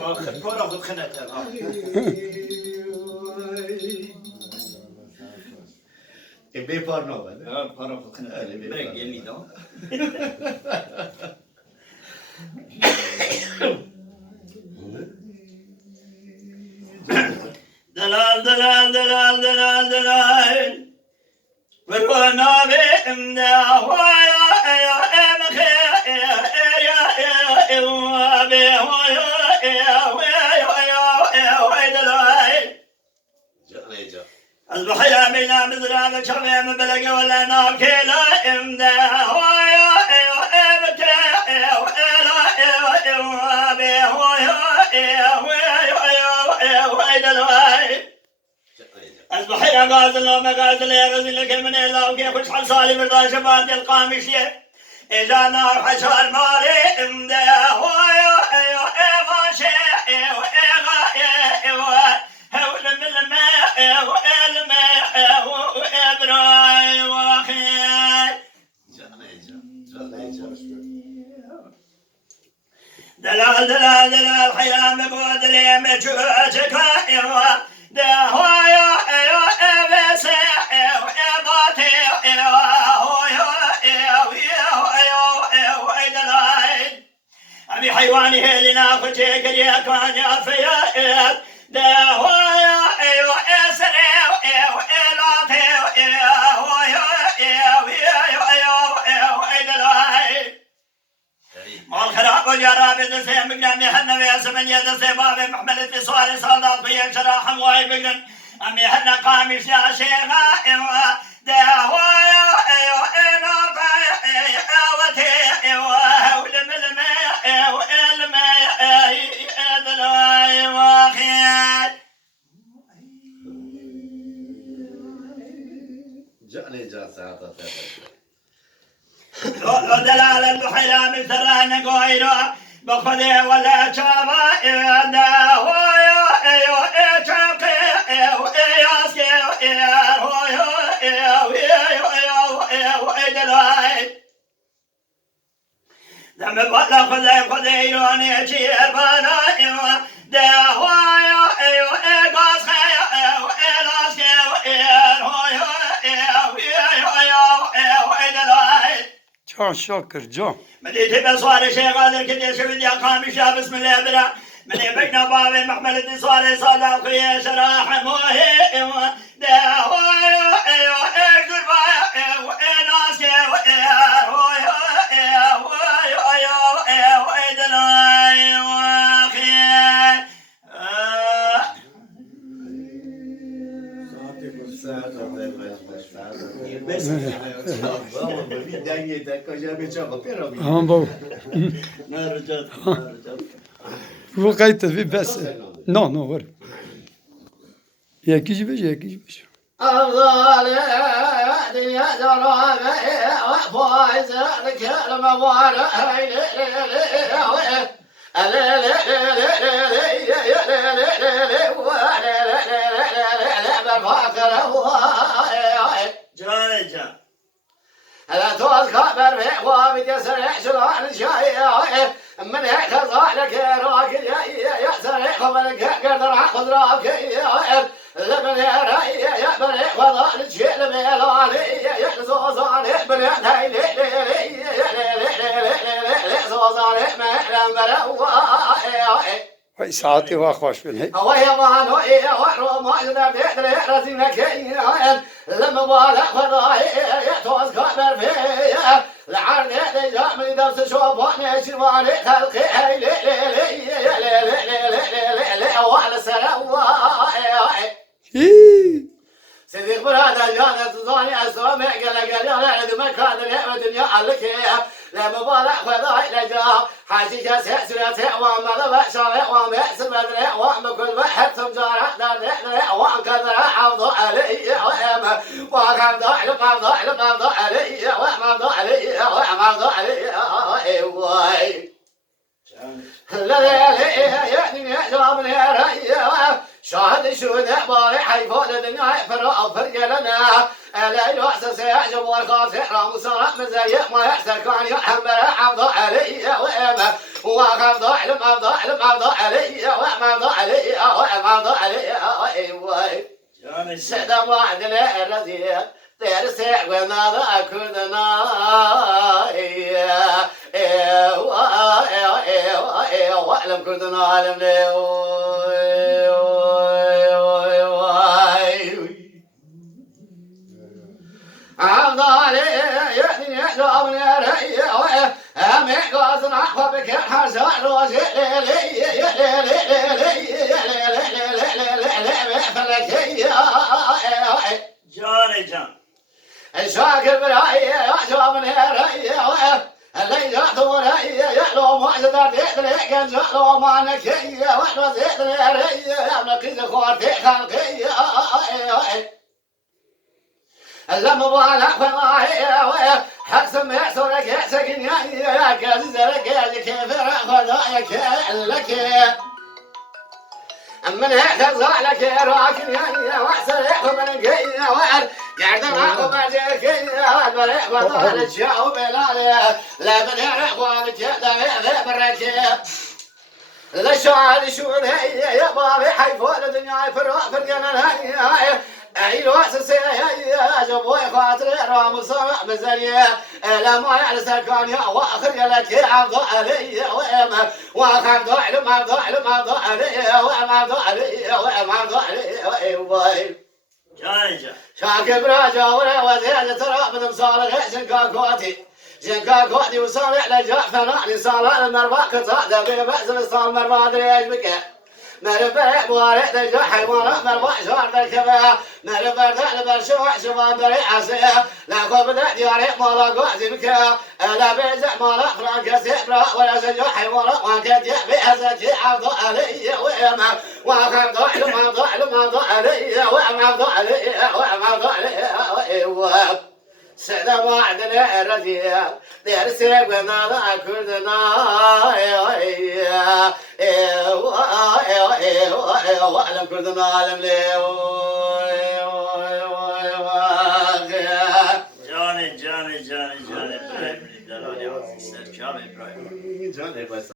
Para fıkhneter. Bir parno var. Ha, para fıkhneter. Bırak geldi de. Delal delal delal delal delal. Verwana bimde havaya ya emke ya be hoya ya delal. Canlayacak. البحيا بلا مزرعة شوي من بلق ولا ناكلا إمدا هوايا إبتا البحيا غازل وما غازل يا غزل لك من الله وكيف خش صالي برضا شبات القامشية إذا نار حشر مالي إمدا هوايا إباشي دلال دلال دلال حيام بودلي مجوجك ايوا دهوايا ايوا ابس ايوا اباتي ايوا هويا ايوا دلال ابي حيواني هلنا خجيك يا كان يا فيا دهوايا ايوا اسري ايوا الاتي هويا ايوا دلال مال خراب وجراب دسي مقدام يحنا وياسمن يدسي بابي محملة في سوالي صالات في شراح مواي بقرن أمي حنا قامش يا شيخا إيوا دهوايا إيوا إنا إيواتي إيوا ولملمي إيوا إلمي إيدلاي واخيات Canlayacak saate لو دلال البحيرة من ثران قويرة بخذي ولا شابا إيدا هويا إيو إيشاقي إيو إياسكي إيو إيدلاي دم بطل خذي يروني شيربانا إيو دا هويا إيو إيقاسكي إيو إيلاسكي إيو إيدلاي Can şakır can. مديتي بصواري شيخ قادر كدي شبدي قامي شاب بسم الله برا من يبقنا بابي محمل صواري صلاة خيا شراح موهي دهو ايو اجر بايا ايو ناس ايو ايو ايدلاي واخي Aman baba. نرجع Bu kayıt bir bes. No var. Yakici beş. أفضل دنيا درامة وفايز الكلمة جاي هلا تذكر في وابد يسرع شلون شاي من هيك لك راكد يا سريع خبرك قدر خضراك لمن يا بني وضع الشيء لميلاني يا زوزاني بني هاي زوزاني ما Hay saati var hoş bin. هو يمان وحرو ما جنا بيدري رزينك لما بالك فضاي توز كبر فيا العرض يا من درس شوفاني شواني خلقي لا وعلى سلام صديق برادة جانا تظاني أسوامي قال أنا عند مكان النعمة الدنيا عليك لما بالك فضاي لجاه حاجي سيأسرة وما ذبح شرع وما يحسب أدري وما كل بحث تمجارة دري وما كذا عوض علي وما قبض علي وما قبض علي واي لا يعني جوابني رأي شاهد شهداء باري حيفون الدنيا فرق لنا لا يحسن سيعجب والخاص يحرم صراحة مزايا ما يحسن كان يحمل عبد علي وإما وقبض علم Canı Sedam vaadine razı derse gönada kurduna alem kurduna alemle Avdale yedine davne reye ame gazın akbabı her zaman roze Canı can. Şakir bir ayye acabın her ayye اللي دور هي لو ما زدت يدري كان لو ما نكيه وانا زدني ري يا ابنك خورتي خلقي لما بالك والله حسم يحسرك يحسكن يا كاز زرك كيف خذاك لك من هيك زعلك راكن يا وحسن من قيا وعد قاعد معكم اجيك يا بريق وطال الشاو بلالي لا من يعرف وانك يا برك لا شعال شو هي يا بابي حيفول الدنيا في الجنان هي اي الواسس يا جبوي خاطري رام صنع مزريه لا ما يعرس كان يا واخر لك يا عبد علي واخر ضعل ما علي وما علي Canı can. شاكب راجع ولا وزيد ترى من مصالح شنكاكوتي شنكاكوتي وصالح لجاء فنعني صالح المربع كصعد بيبأس الصال مربع ادري ايش بك مربع بوارد الجو حيوان مربع شعر الكبا مربع ذا برشوع شوان بري عسيه لا خوف ذا دياري مالا قوزي بك لا بيزع مالا فرانك سيبرا ولا سجو حيوان وانكت يأبي أزكي عبد علي وإما وأخذ ضعل علي وأما علي سيدا وعدنا الرزية دير سيبنا لا كردنا وعلم كردنا علم ليه Canı. İbrahim. Delali Aziz. Serkam İbrahim. Can